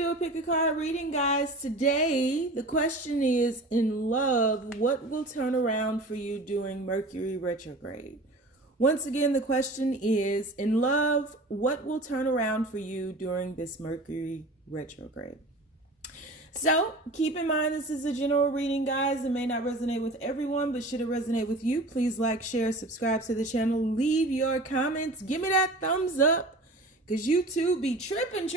do a pick a card reading, guys. Today, the question is, in love, what will turn around for you during Mercury retrograde? Once again, the question is, in love, what will turn around for you during this Mercury retrograde? So keep in mind, this is a general reading, guys. It may not resonate with everyone, but should it resonate with you, please like, share, subscribe to the channel. Leave your comments. Give me that thumbs up, because YouTube be tripping.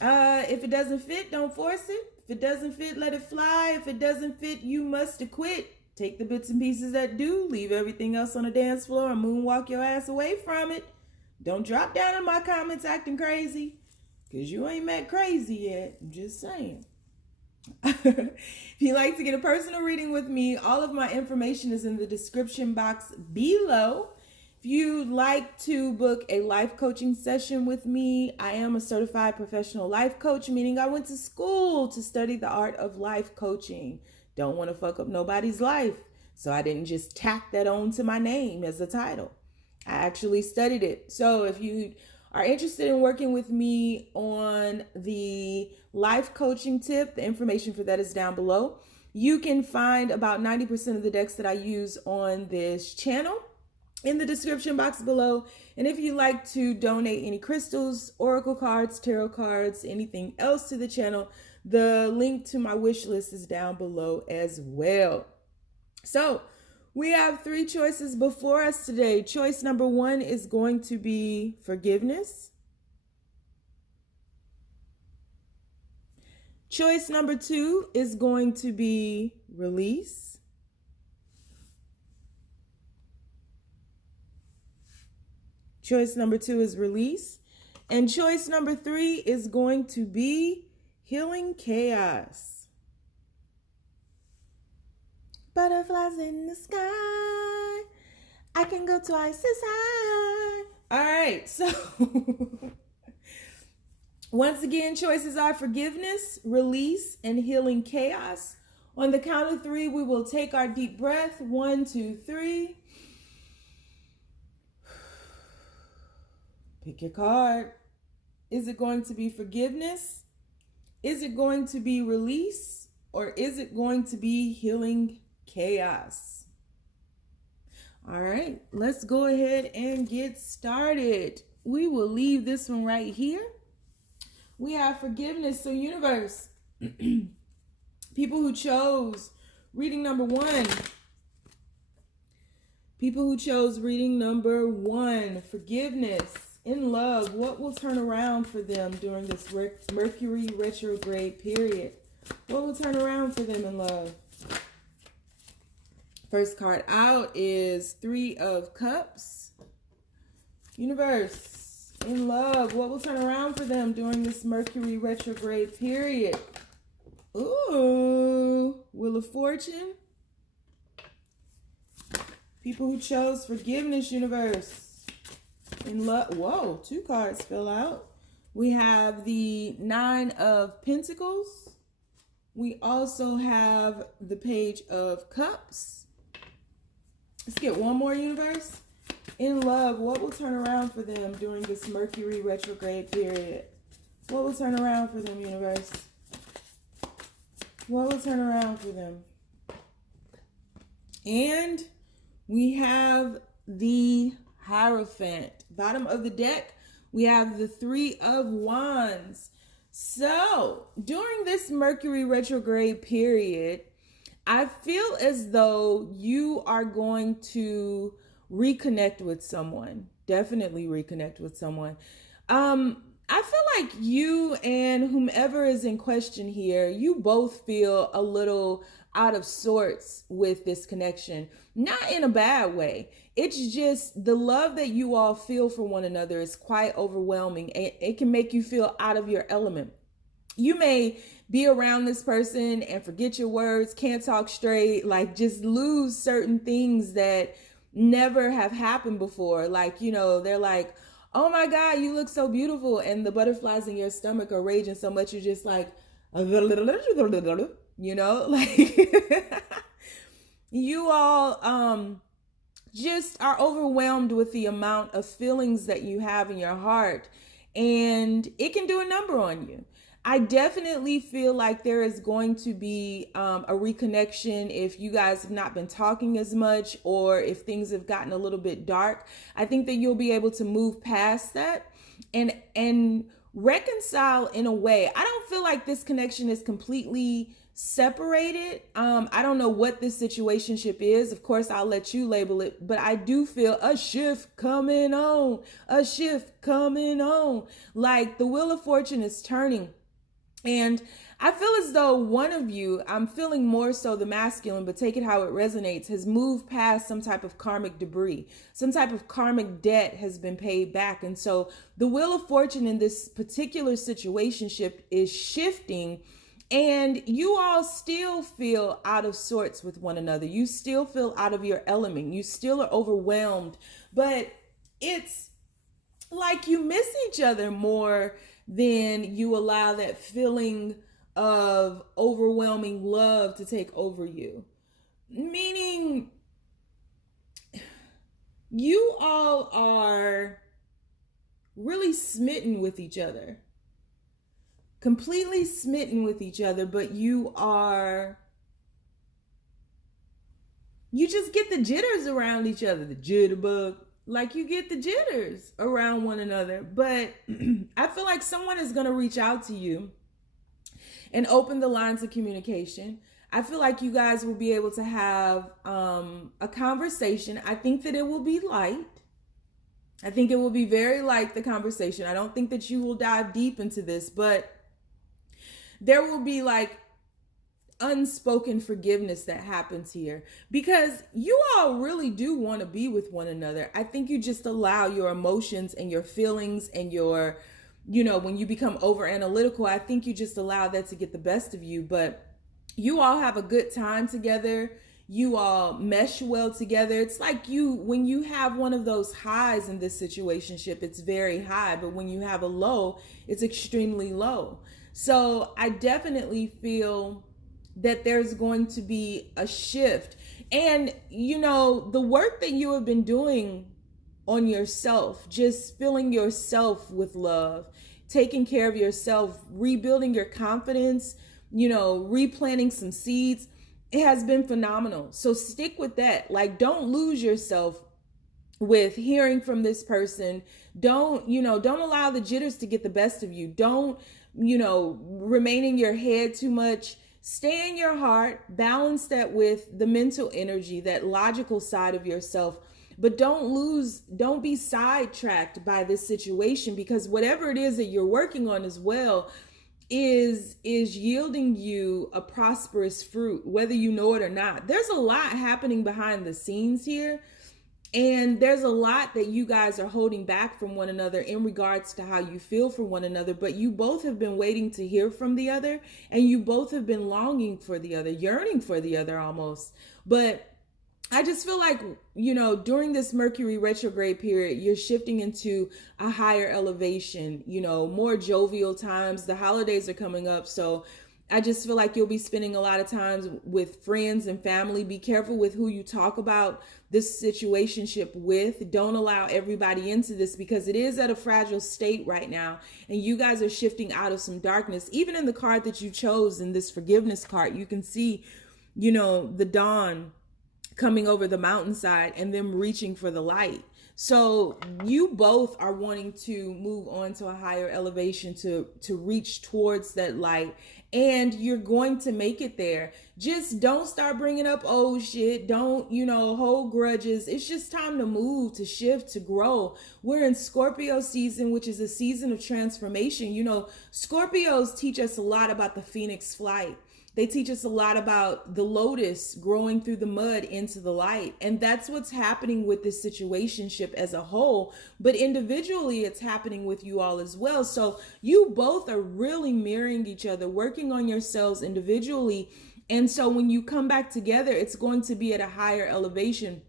If it doesn't fit, don't force it. If it doesn't fit, let it fly. If it doesn't fit, you must acquit. Take the bits and pieces that do. Leave everything else on the dance floor and moonwalk your ass away from it. Don't drop down in my comments acting crazy, because you ain't met crazy yet. I'm just saying. If you'd like to get a personal reading with me, all of my information is in the description box below. If you'd like to book a life coaching session with me, I am a certified professional life coach, meaning I went to school to study the art of life coaching. Don't want to fuck up nobody's life, so I didn't just tack that on to my name as a title. I actually studied it. So if you are interested in working with me on the life coaching tip, the information for that is down below. You can find about 90% of the decks that I use on this channel in the description box below. And if you'd like to donate any crystals, oracle cards, tarot cards, anything else to the channel, the link to my wish list is down below as well. So we have 3 choices before us today. Choice number 1 is going to be forgiveness. Choice number 2 is going to be release. Choice number 2 is release. And choice number 3 is going to be healing chaos. Butterflies in the sky. I can go twice as high. All right, so once again, choices are forgiveness, release, and healing chaos. On the count of 3, we will take our deep breath. 1, 2, 3. Pick your card. Is it going to be forgiveness? Is it going to be release? Or is it going to be healing chaos? All right, let's go ahead and get started. We will leave this one right here. We have forgiveness. So universe, people who chose reading number 1. People who chose reading number 1, forgiveness. In love, what will turn around for them during this Mercury retrograde period? What will turn around for them in love? First card out is 3 of Cups. Universe, in love, what will turn around for them during this Mercury retrograde period? Ooh, Wheel of Fortune. People who chose forgiveness, universe. In love, whoa, 2 cards fell out. We have the 9 of Pentacles. We also have the Page of Cups. Let's get one more, universe. In love, what will turn around for them during this Mercury retrograde period? What will turn around for them, universe? What will turn around for them? And we have the Hierophant. Bottom of the deck, we have the 3 of Wands. So during this Mercury retrograde period, I feel as though you are going to reconnect with someone. Definitely reconnect with someone. I feel like you and whomever is in question here, you both feel a little out of sorts with this connection. Not in a bad way. It's just the love that you all feel for one another is quite overwhelming. It can make you feel out of your element. You may be around this person and forget your words, can't talk straight, like just lose certain things that never have happened before. Like, you know, they're like, oh my God, you look so beautiful. And the butterflies in your stomach are raging so much, you're just like, you know, like you all just are overwhelmed with the amount of feelings that you have in your heart. and it can do a number on you. I definitely feel like there is going to be a reconnection if you guys have not been talking as much, or if things have gotten a little bit dark. I think that you'll be able to move past that and reconcile in a way. I don't feel like this connection is completely separated. I don't know what this situationship is. Of course, I'll let you label it, but I do feel a shift coming on, like the wheel of fortune is turning. And I feel as though one of you, I'm feeling more so the masculine, but take it how it resonates, has moved past some type of karmic debris. Some type of karmic debt has been paid back. And so the wheel of fortune in this particular situationship is shifting, and you all still feel out of sorts with one another. You still feel out of your element. You still are overwhelmed, but it's like you miss each other more than you allow that feeling of overwhelming love to take over you. Meaning, you all are really smitten with each other. Completely smitten with each other, but you just get the jitters around each other, the jitterbug. Like, you get the jitters around one another. But I feel like someone is going to reach out to you and open the lines of communication. I feel like you guys will be able to have a conversation. I think that it will be light. I think it will be very light, the conversation. I don't think that you will dive deep into this, but there will be like unspoken forgiveness that happens here, because you all really do want to be with one another. I think you just allow your emotions and your feelings and your, when you become over analytical, I think you just allow that to get the best of you. But you all have a good time together. You all mesh well together. It's like when you have one of those highs in this situationship, it's very high, but when you have a low, it's extremely low. So I definitely feel that there's going to be a shift. And, the work that you have been doing on yourself, just filling yourself with love, taking care of yourself, rebuilding your confidence, replanting some seeds, it has been phenomenal. So stick with that. Like, don't lose yourself with hearing from this person. Don't allow the jitters to get the best of you. Don't, remain in your head too much. Stay in your heart, balance that with the mental energy, that logical side of yourself, but don't be sidetracked by this situation, because whatever it is that you're working on as well is yielding you a prosperous fruit, whether you know it or not. There's a lot happening behind the scenes here. And there's a lot that you guys are holding back from one another in regards to how you feel for one another, but you both have been waiting to hear from the other, and you both have been longing for the other, yearning for the other almost. But I just feel like, during this Mercury retrograde period, you're shifting into a higher elevation, more jovial times. The holidays are coming up, so I just feel like you'll be spending a lot of time with friends and family. Be careful with who you talk about this situationship with. Don't allow everybody into this, because it is at a fragile state right now. And you guys are shifting out of some darkness. Even in the card that you chose, in this forgiveness card, you can see, the dawn coming over the mountainside and them reaching for the light. So you both are wanting to move on to a higher elevation, to reach towards that light, and you're going to make it there. Just don't start bringing up old shit. Don't, hold grudges. It's just time to move, to shift, to grow. We're in Scorpio season, which is a season of transformation. Scorpios teach us a lot about the phoenix flight. They teach us a lot about the lotus growing through the mud into the light. And that's what's happening with this situationship as a whole. But individually, it's happening with you all as well. So you both are really mirroring each other, working on yourselves individually. And so when you come back together, it's going to be at a higher elevation.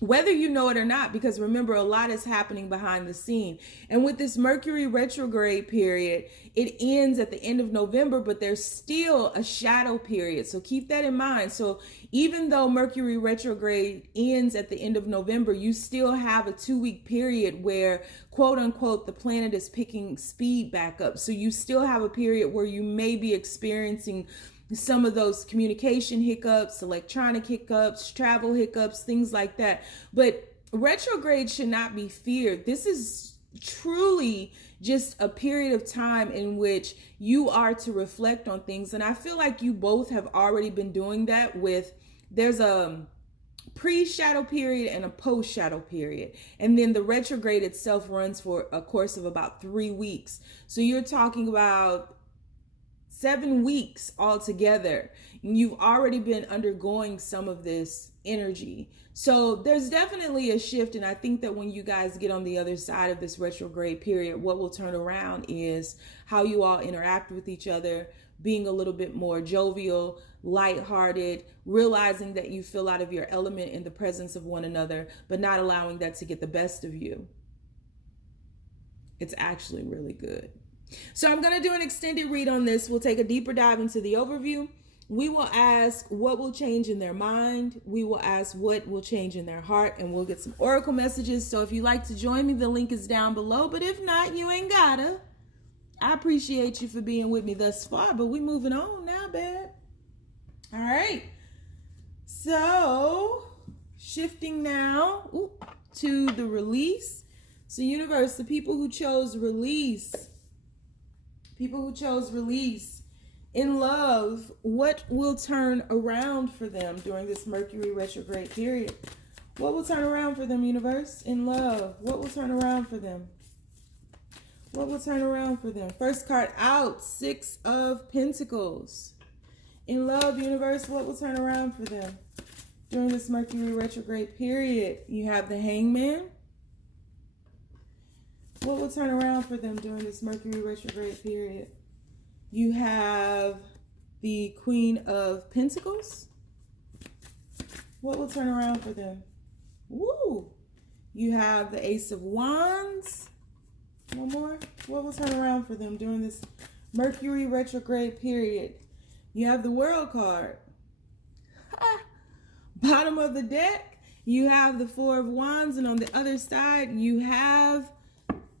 whether you know it or not, because remember, a lot is happening behind the scene. And with this Mercury retrograde period, it ends at the end of November, but there's still a shadow period. So keep that in mind. So even though Mercury retrograde ends at the end of November, you still have a 2-week period where, quote unquote, the planet is picking speed back up. So you still have a period where you may be experiencing some of those communication hiccups, electronic hiccups, travel hiccups, things like that. But retrograde should not be feared. This is truly just a period of time in which you are to reflect on things. And I feel like you both have already been doing that there's a pre-shadow period and a post-shadow period. And then the retrograde itself runs for a course of about 3 weeks. So you're talking about 7 weeks altogether. You've already been undergoing some of this energy. So there's definitely a shift. And I think that when you guys get on the other side of this retrograde period, what will turn around is how you all interact with each other, being a little bit more jovial, lighthearted, realizing that you feel out of your element in the presence of one another, but not allowing that to get the best of you. It's actually really good. So I'm going to do an extended read on this. We'll take a deeper dive into the overview. We will ask what will change in their mind. We will ask what will change in their heart, and we'll get some oracle messages. So if you'd like to join me, the link is down below. But if not, you ain't gotta. I appreciate you for being with me thus far, but we moving on now, babe. All right. So shifting now to the release. So universe, the people who chose release, in love, what will turn around for them during this Mercury retrograde period? What will turn around for them, universe? In love, what will turn around for them? What will turn around for them? First card out, 6 of Pentacles. In love, universe, what will turn around for them during this Mercury retrograde period? You have the Hangman. What will turn around for them during this Mercury retrograde period? You have the Queen of Pentacles. What will turn around for them? Woo! You have the Ace of Wands. One more. What will turn around for them during this Mercury retrograde period? You have the World card. Bottom of the deck, you have the Four of Wands, and on the other side, you have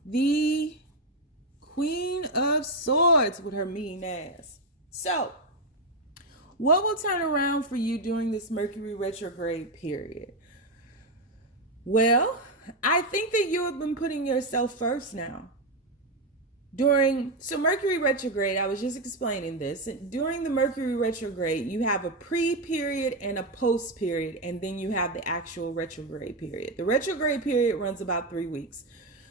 the Queen of Swords with her mean ass. So, what will turn around for you during this Mercury retrograde period? Well, I think that you have been putting yourself first now. So Mercury retrograde, I was just explaining this. During the Mercury retrograde, you have a pre-period and a post-period, and then you have the actual retrograde period. The retrograde period runs about 3 weeks.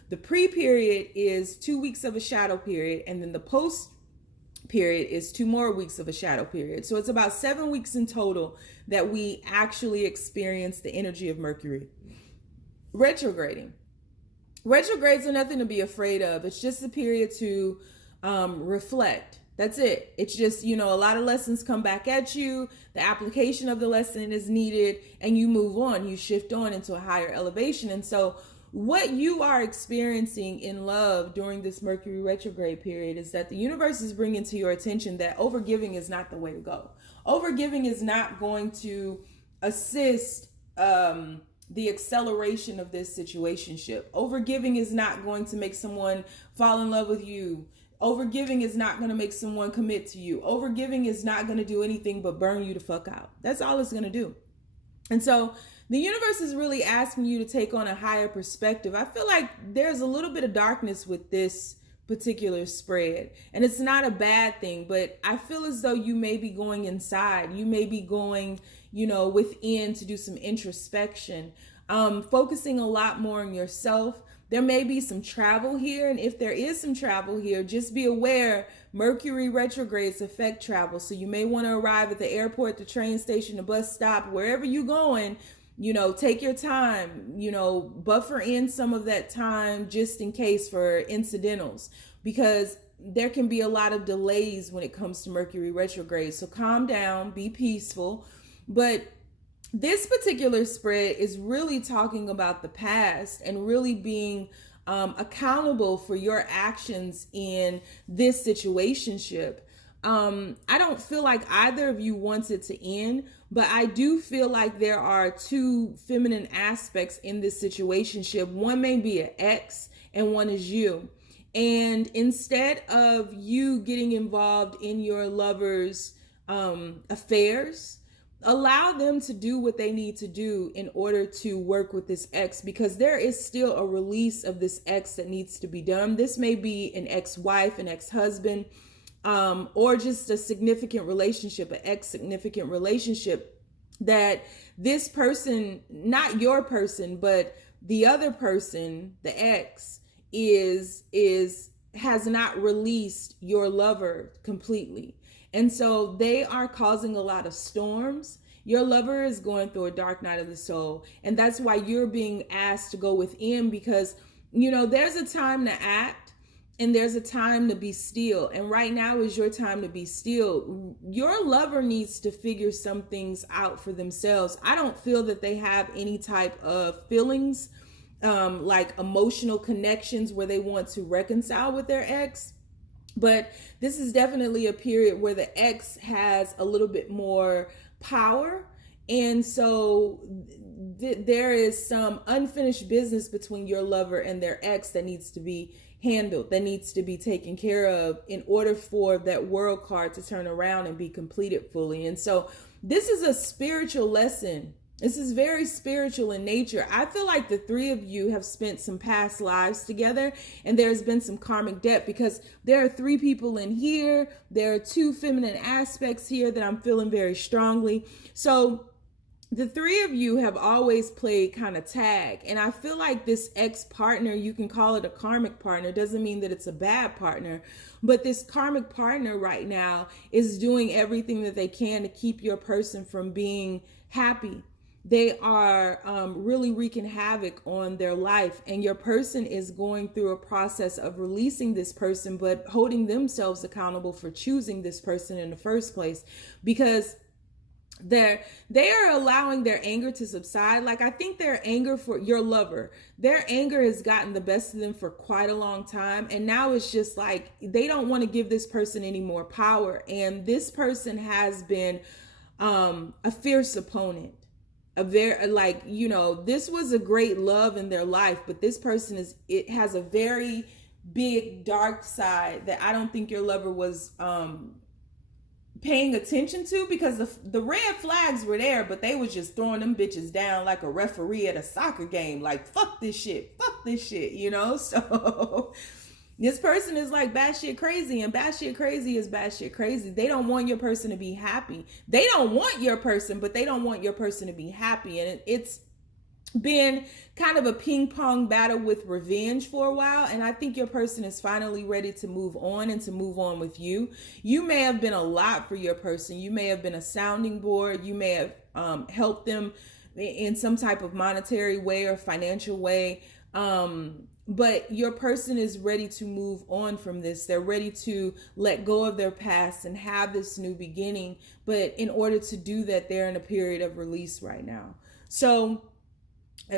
The pre-period is 2 weeks of a shadow period, and then the post-period is 2 more weeks of a shadow period. So it's about 7 weeks in total that we actually experience the energy of Mercury retrograding. Retrogrades are nothing to be afraid of. It's just a period to reflect. That's it. It's just, a lot of lessons come back at you. The application of the lesson is needed, and you move on. You shift on into a higher elevation. And so what you are experiencing in love during this Mercury retrograde period is that the universe is bringing to your attention that overgiving is not the way to go. Overgiving is not going to assist the acceleration of this situationship. Overgiving is not going to make someone fall in love with you. Overgiving is not going to make someone commit to you. Overgiving is not going to do anything but burn you the fuck out. That's all it's going to do. And so the universe is really asking you to take on a higher perspective. I feel like there's a little bit of darkness with this particular spread, and it's not a bad thing, but I feel as though you may be going inside. You may be going, within to do some introspection, focusing a lot more on yourself. There may be some travel here, and if there is some travel here, just be aware Mercury retrogrades affect travel. So you may want to arrive at the airport, the train station, the bus stop, wherever you're going. Take your time, buffer in some of that time just in case for incidentals, because there can be a lot of delays when it comes to Mercury retrograde. So calm down, be peaceful. But this particular spread is really talking about the past and really being accountable for your actions in this situationship. I don't feel like either of you wants it to end, but I do feel like there are two feminine aspects in this situationship. One may be an ex and one is you. And instead of you getting involved in your lover's affairs, allow them to do what they need to do in order to work with this ex, because there is still a release of this ex that needs to be done. This may be an ex-wife, an ex-husband, or just a significant relationship, an ex-significant relationship that this person, not your person, but the other person, the ex, has not released your lover completely. And so they are causing a lot of storms. Your lover is going through a dark night of the soul. And that's why you're being asked to go within, because, you know, there's a time to act and there's a time to be still. And right now is your time to be still. Your lover needs to figure some things out for themselves. I don't feel that they have any type of feelings, like emotional connections where they want to reconcile with their ex. But this is definitely a period where the ex has a little bit more power. And so there is some unfinished business between your lover and their ex that needs to be handled, that needs to be taken care of in order for that world card to turn around and be completed fully. And so this is a spiritual lesson. This is very spiritual in nature. I feel like the three of you have spent some past lives together and there's been some karmic debt, because there are three people in here. There are two feminine aspects here that I'm feeling very strongly. So the three of you have always played kind of tag. And I feel like this ex-partner, you can call it a karmic partner, doesn't mean that it's a bad partner. But this karmic partner right now is doing everything that they can to keep your person from being happy. They are really wreaking havoc on their life, and your person is going through a process of releasing this person, but holding themselves accountable for choosing this person in the first place, because they are allowing their anger to subside. Like, I think their anger for your lover, their anger has gotten the best of them for quite a long time, and now it's just like they don't want to give this person any more power. And this person has been a fierce opponent. A very, like, you know, this was a great love in their life, but this person has a very big dark side that I don't think your lover was paying attention to, because the red flags were there, but they was just throwing them bitches down like a referee at a soccer game, like fuck this shit, you know. So this person is like batshit crazy, and batshit crazy is batshit crazy. They don't want your person to be happy. They don't want your person, but they don't want your person to be happy. And it's been kind of a ping pong battle with revenge for a while. And I think your person is finally ready to move on and to move on with you. You may have been a lot for your person. You may have been a sounding board. You may have helped them in some type of monetary way or financial way. But your person is ready to move on from this. They're ready to let go of their past and have this new beginning. But in order to do that, they're in a period of release right now. So,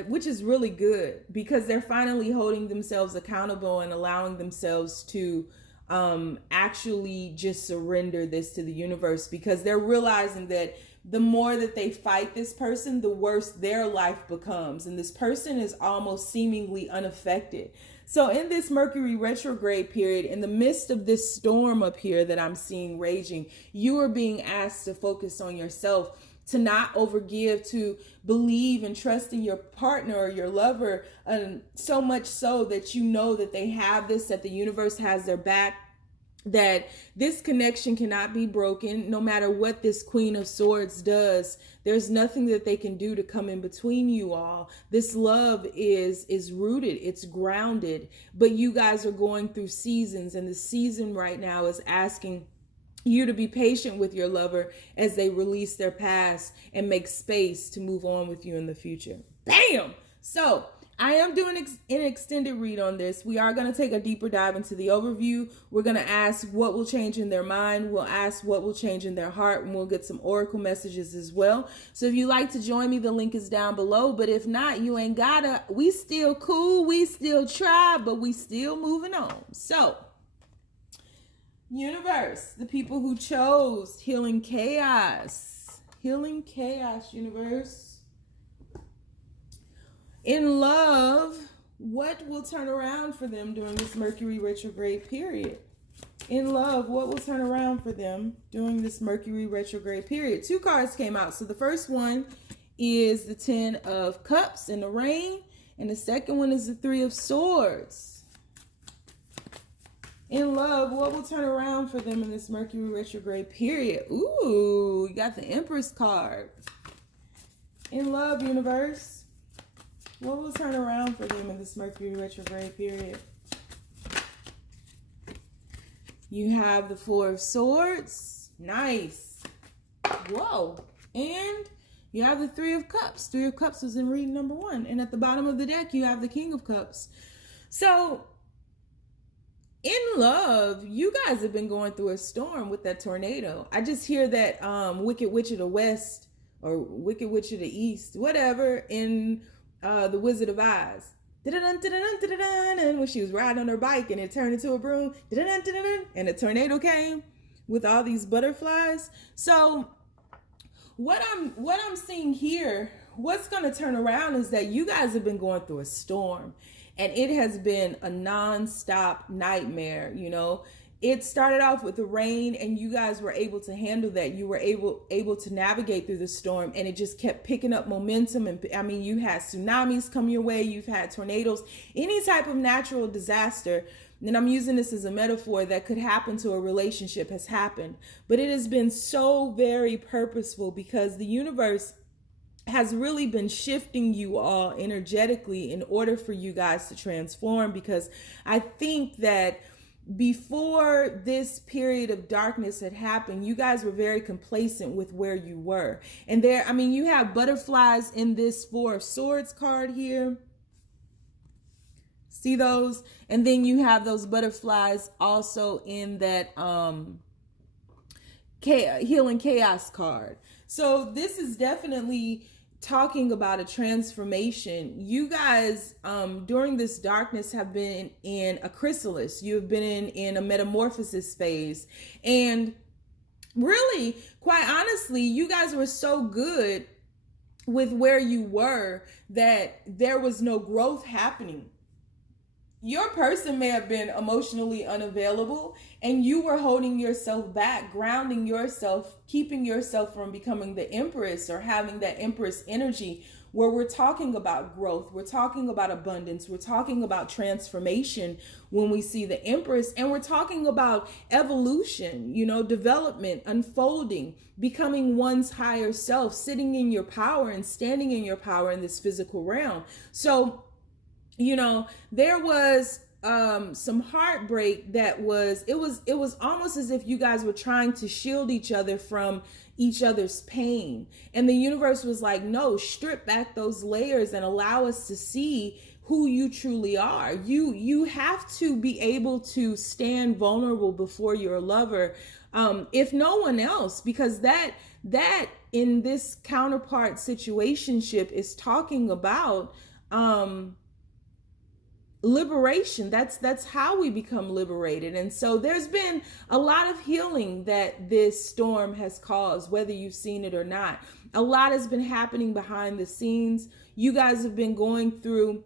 which is really good, because they're finally holding themselves accountable and allowing themselves to actually just surrender this to the universe, because they're realizing that the more that they fight this person, the worse their life becomes. And this person is almost seemingly unaffected. So in this Mercury retrograde period, in the midst of this storm up here that I'm seeing raging, you are being asked to focus on yourself, to not overgive, to believe and trust in your partner or your lover, so much so that you know that they have this, that the universe has their back, that this connection cannot be broken. No matter what this Queen of Swords does, there's nothing that they can do to come in between you all. This love is rooted, it's grounded, but you guys are going through seasons, and the season right now is asking you to be patient with your lover as they release their past and make space to move on with you in the future. Bam! So I am doing an extended read on this. We are going to take a deeper dive into the overview. We're going to ask what will change in their mind. We'll ask what will change in their heart, and we'll get some oracle messages as well. So if you'd like to join me, the link is down below. But if not, you ain't gotta. We still cool. We still try, but we still moving on. So, universe, the people who chose healing chaos. Healing chaos, universe. In love, what will turn around for them during this Mercury retrograde period? In love, what will turn around for them during this Mercury retrograde period? 2 cards came out. So the first one is the 10 of Cups in the rain. And the second one is the 3 of Swords. In love, what will turn around for them in this Mercury retrograde period? Ooh, you got the Empress card. In love, universe. What will turn around for them in this Mercury retrograde period? You have the 4 of Swords. Nice. Whoa. And you have the 3 of Cups. 3 of Cups was in reading number 1. And at the bottom of the deck, you have the King of Cups. So, in love, you guys have been going through a storm with that tornado. I just hear that Wicked Witch of the West or Wicked Witch of the East, whatever, in the Wizard of Oz. And when she was riding on her bike and it turned into a broom, and a tornado came with all these butterflies. So what I'm seeing here, what's going to turn around is that you guys have been going through a storm, and it has been a non-stop nightmare. You know, it started off with the rain, and you guys were able to handle that. You were able to navigate through the storm, and it just kept picking up momentum. And I mean, you had tsunamis come your way, you've had tornadoes, any type of natural disaster. And I'm using this as a metaphor that could happen to a relationship has happened. But it has been so very purposeful, because the universe has really been shifting you all energetically in order for you guys to transform. Because I think that before this period of darkness had happened, you guys were very complacent with where you were. And there, I mean, you have butterflies in this 4 of Swords card here. See those? And then you have those butterflies also in that Healing Chaos card. So this is definitely talking about a transformation. You guys during this darkness have been in a chrysalis. You've been in a metamorphosis phase, and really, quite honestly, you guys were so good with where you were that there was no growth happening. Your person may have been emotionally unavailable, and you were holding yourself back, grounding yourself, keeping yourself from becoming the Empress or having that Empress energy, where we're talking about growth, we're talking about abundance, we're talking about transformation when we see the Empress, and we're talking about evolution, you know, development, unfolding, becoming one's higher self, sitting in your power and standing in your power in this physical realm. So, you know, there was some heartbreak that was, it was almost as if you guys were trying to shield each other from each other's pain. And the universe was like, no, strip back those layers and allow us to see who you truly are. You have to be able to stand vulnerable before your lover, if no one else, because that in this counterpart situationship is talking about liberation. That's how we become liberated. And so there's been a lot of healing that this storm has caused, whether you've seen it or not. A lot has been happening behind the scenes. You guys have been going through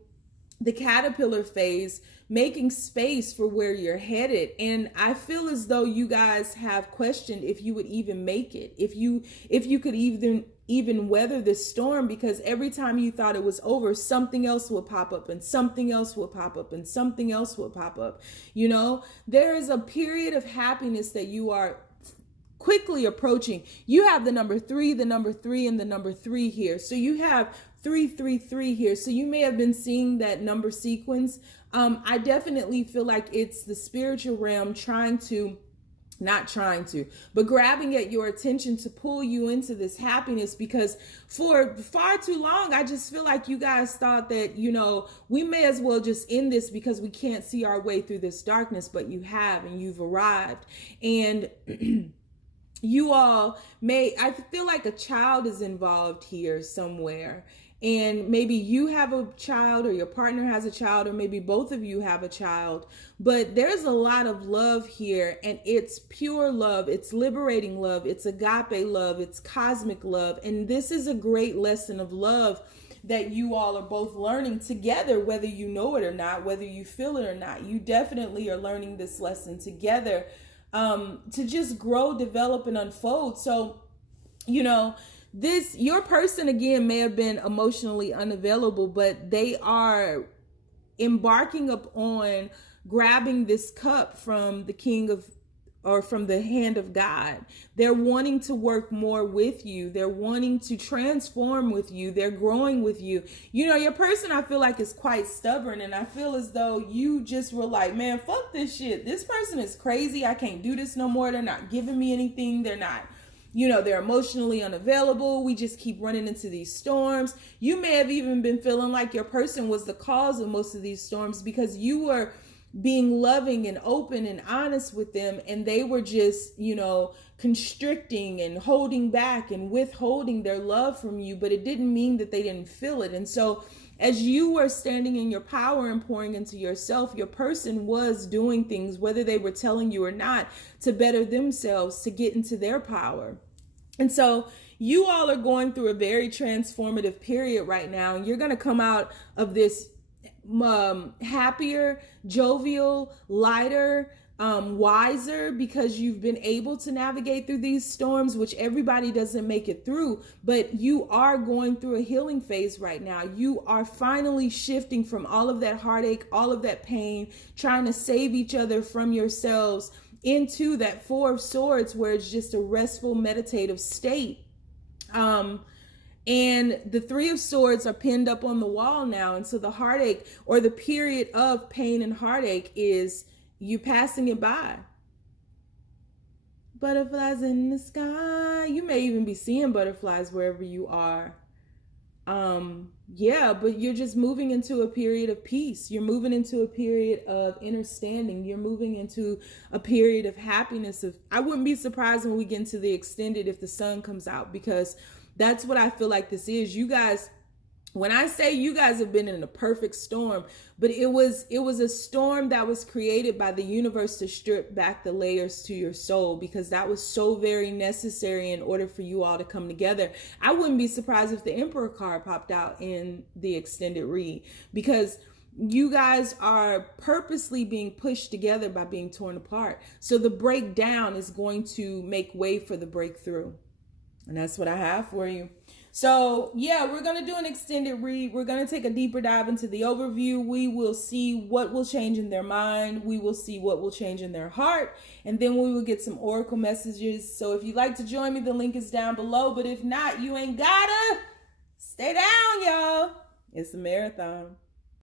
the caterpillar phase, making space for where you're headed. And I feel as though you guys have questioned if you would even make it, if you could even weather this storm, because every time you thought it was over, something else would pop up and something else would pop up and something else would pop up. You know, there is a period of happiness that you are quickly approaching. You have the number 3, the number 3, and the number 3 here. So you have 333 here. So you may have been seeing that number sequence. I definitely feel like it's the spiritual realm trying to not trying to, but grabbing at your attention to pull you into this happiness, because for far too long, I just feel like you guys thought that, you know, we may as well just end this because we can't see our way through this darkness, but you have, and you've arrived. And you all I feel like a child is involved here somewhere. And maybe you have a child, or your partner has a child, or maybe both of you have a child. But there's a lot of love here, and it's pure love. It's liberating love. It's agape love. It's cosmic love. And this is a great lesson of love that you all are both learning together, whether you know it or not, whether you feel it or not. You definitely are learning this lesson together, to just grow, develop, and unfold. So, you know, your person again may have been emotionally unavailable, but they are embarking upon grabbing this cup from the from the hand of God. They're wanting to work more with you. They're wanting to transform with you. They're growing with you. You know, your person, I feel like, is quite stubborn, and I feel as though you just were like, man, fuck this shit. This person is crazy. I can't do this no more. They're not giving me anything. They're not, you know, they're emotionally unavailable. We just keep running into these storms. You may have even been feeling like your person was the cause of most of these storms, because you were being loving and open and honest with them, and they were just, you know, constricting and holding back and withholding their love from you. But it didn't mean that they didn't feel it. And so as you were standing in your power and pouring into yourself, your person was doing things, whether they were telling you or not, to better themselves, to get into their power. And so you all are going through a very transformative period right now. And you're going to come out of this happier, jovial, lighter, wiser, because you've been able to navigate through these storms, which everybody doesn't make it through. But you are going through a healing phase right now. You are finally shifting from all of that heartache, all of that pain, trying to save each other from yourselves, into that Four of Swords, where it's just a restful, meditative state. And the Three of Swords are pinned up on the wall now. And so the heartache, or the period of pain and heartache, is you passing it by. Butterflies in the sky. You may even be seeing butterflies wherever you are. Yeah, but you're just moving into a period of peace. You're moving into a period of understanding. You're moving into a period of happiness. I wouldn't be surprised when we get into the extended if the sun comes out, because that's what I feel like this is. You guys, when I say you guys have been in a perfect storm, but it was a storm that was created by the universe to strip back the layers to your soul, because that was so very necessary in order for you all to come together. I wouldn't be surprised if the Emperor card popped out in the extended read, because you guys are purposely being pushed together by being torn apart. So the breakdown is going to make way for the breakthrough. And that's what I have for you. So yeah, we're going to do an extended read. We're going to take a deeper dive into the overview. We will see what will change in their mind. We will see what will change in their heart. And then we will get some oracle messages. So if you'd like to join me, the link is down below. But if not, you ain't gotta. Stay down, y'all. It's a marathon.